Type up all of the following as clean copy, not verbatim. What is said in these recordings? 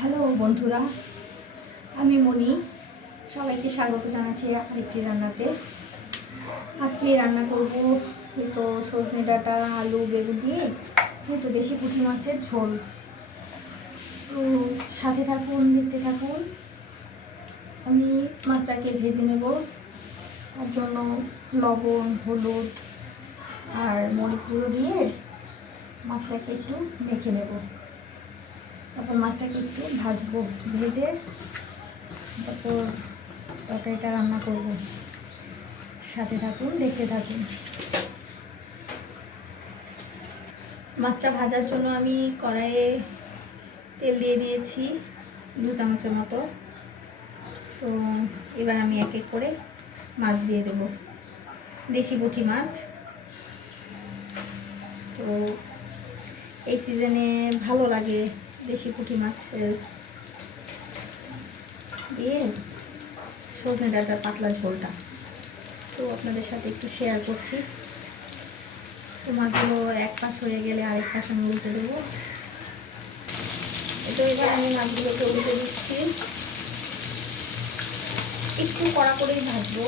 Hello বন্ধুরা, আমি মনি। সবাইকে স্বাগত জানাচ্ছি আরেকটি রান্নাতে। আজকে রান্না করব তো সজনে ডাঁটা, আলু, বেগুন দিয়ে তো দেশি পুঁটি মাছের ঝোল। তো সাথে থাকুন, দেখতে থাকুন। আমি মাছটাকে ভেজে নেব। তার জন্য লবণ, হলুদ আর মরিচ গুঁড়ো দিয়ে মাছটাকে একটু মেখে নেব। তারপর মাছটাকে একটু ভাজবো, ভেজে তারপর তরকারিটা রান্না করব। সাথে থাকুন, দেখতে থাকুন। মাছটা ভাজার জন্য আমি কড়াইয়ে তেল দিয়ে দিয়েছি 2 চামচের মতো। তো এবার আমি এক এক করে মাছ দিয়ে দেব। দেশি পুঁটি মাছ। তো এই সিজনে ভালো লাগে দেশি পুঁটি মাছ দিয়ে সজনে ডাঁটার পাতলা ঝোলটা। তো আপনাদের সাথে একটু শেয়ার করছি। তো মাছগুলো এক পাশ হয়ে গেলে আরেক পাশ আমি উল্টে দেবো। তো এবার আমি মাছগুলোকে উল্টে দিচ্ছি। একটু কড়া করেই ভাজবো।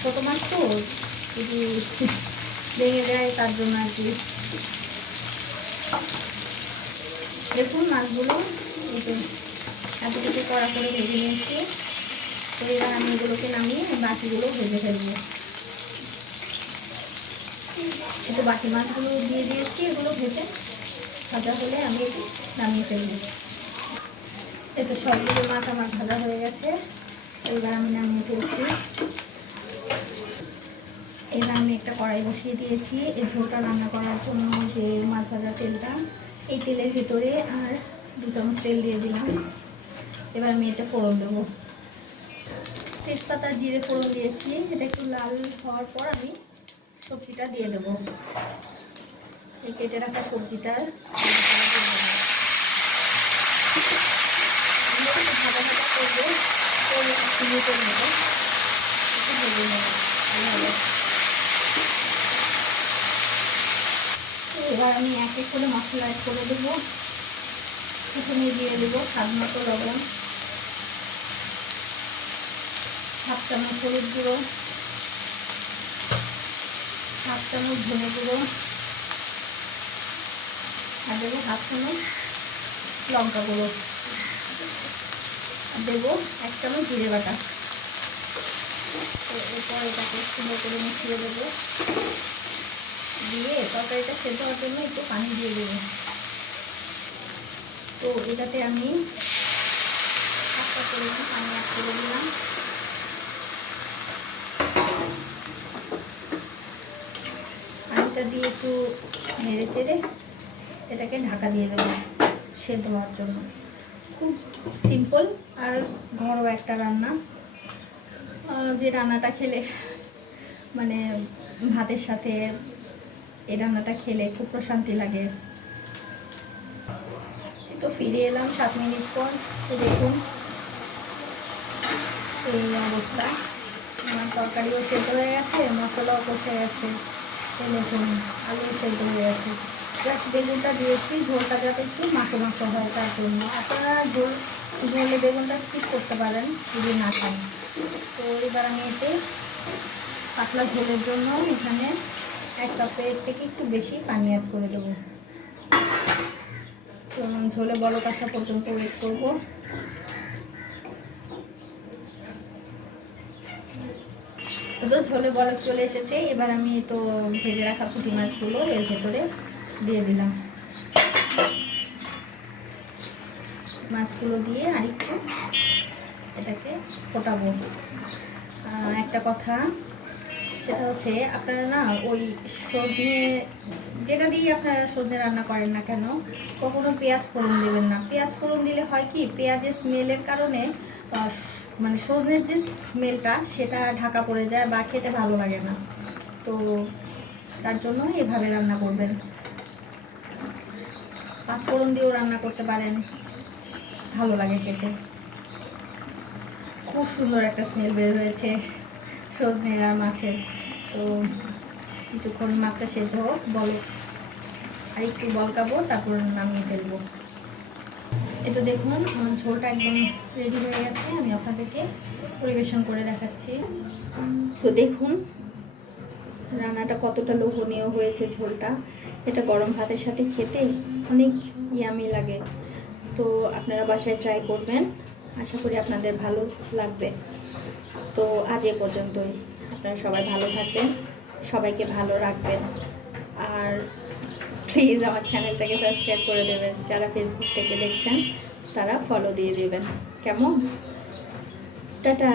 ছোটো মাছ তো যদি ভেঙে যায় তার জন্য আর কি। দেখুন মাছগুলো এত কিছু কড়া করে ভেজে নিয়েছি। তো এবার আমি এগুলোকে নামিয়ে বাকিগুলো ভেজে ফেলবো। একটু বাকি মাছগুলো দিয়ে দিয়েছি, এগুলো ভেজে ভাজা হলে আমি একটু নামিয়ে ফেলবো। এই তো সবগুলো মাছ আমার ভাজা হয়ে গেছে। এবার আমি নামিয়ে ফেলছি। এবার আমি একটা কড়াই বসিয়ে দিয়েছি এই ঝোলটা রান্না করার জন্য। যে মাছ ভাজা তেলটা, এই তেলের ভিতরে আর 2 চামচ তেল দিয়ে দিলাম। এবার আমি এটা ফোড়ন দেবো। তেজপাতা, জিরে ফোড়ন দিয়েছি। এটা একটু লাল হওয়ার পর আমি সবজিটা দিয়ে দেবো। এই কেটে রাখা সবজিটা ভাজা ভাজা করবো। মিনিটের মতো একটু ভেজে নেবো ভালো। এবার আমি এক এক করে মশলা অ্যাড করে দেবো। প্রথমে দিয়ে দেবো স্বাদ মতো লবণ, 1/2 চামচ হলুদ গুঁড়ো, 1/2 চামচ ধনে গুঁড়ো, আর দেবো 1/2 চামচ লঙ্কা গুঁড়ো, আর দেবো 1 চামচ জিরে বাটা। তো এরপর এটাকে সুন্দর করে মিশিয়ে দেবো। দিয়ে তরকারিটা সেদ্ধ হওয়ার জন্য একটু পানি দিয়ে দেবো। তো এটাতে আমি 1 কাপ পরিমাণ পানি অ্যাড করে দিলাম। পানিটা দিয়ে একটু নেড়ে চেড়ে এটাকে ঢাকা দিয়ে দেবো সেদ্ধ হওয়ার জন্য। খুব সিম্পল আর ঘরোয়া একটা রান্না, যে রান্নাটা খেলে মানে ভাতের সাথে এই রান্নাটা খেলে খুব প্রশান্তি লাগে। তো ফিরে এলাম 7 মিনিট পর। তো দেখুন এই অবস্থা। আমার তরকারিও সেদ্ধ হয়ে গেছে, মশলাও কষে গেছে। এই দেখুন আলু সেদ্ধ হয়ে গেছে। জাস্ট বেগুনটা দিয়েছি ঝোলটা যাতে একটু মাখো মাখো হয় তার জন্য। আপনারা ঝোলে বেগুনটা স্কিপ করতে পারেন যদি না খান। তো এবার আমি এতে পাতলা ঝোলের জন্য এখানে 1 কাপের থেকে একটু বেশি পানি অ্যাড করে দেবো। তো ঝোলে বলক আসা পর্যন্ত ওয়েট করবো। তো ঝোলে বলক চলে এসেছে। এবার আমি তো ভেজে রাখা পুঁটি মাছগুলো এর ভেতরে দিয়ে দিলাম। মাছগুলো দিয়ে আরেকটু এটাকে ফোটাবো। একটা কথা, সেটা হচ্ছে আপনারা না ওই সজনে যেটা দিয়ে আপনারা সজনে রান্না করেন না কেন, কখনো পেঁয়াজ ফোড়ন দেবেন না। পেঁয়াজ ফোড়ন দিলে হয় কি, পেঁয়াজের স্মেলের কারণে মানে সজনের যে স্মেলটা সেটা ঢাকা পড়ে যায় বা খেতে ভালো লাগে না। তো তার জন্য এভাবে রান্না করবেন। 5 ফোড়ন দিয়েও রান্না করতে পারেন, ভালো লাগে খেতে। খুব সুন্দর একটা স্মেল বের হয়েছে সজনে আর মাছের। তো কিছুক্ষণ মাছটা সেদ্ধ হোক, বলো আর একটু বলকাবো, তারপর নামিয়ে ফেলবো। এ তো দেখুন আমার ঝোলটা একদম রেডি হয়ে গেছে, আমি আপনাদেরকে পরিবেশন করে দেখাচ্ছি। তো দেখুন রান্নাটা কতটা লোভনীয় হয়েছে ঝোলটা। এটা গরম ভাতের সাথে খেতে অনেক ইয়ামি লাগে। তো আপনারা বাসায় ট্রাই করবেন, আশা করি আপনাদের ভালো লাগবে। তো আজ এ পর্যন্তই। আপনারা সবাই ভালো থাকবেন, সবাইকে ভালো রাখবেন, আর প্লিজ আমার চ্যানেলটাকে সাবস্ক্রাইব করে দেবেন। যারা ফেসবুক থেকে দেখছেন তারা ফলো দিয়ে দেবেন, কেমন? টাটা।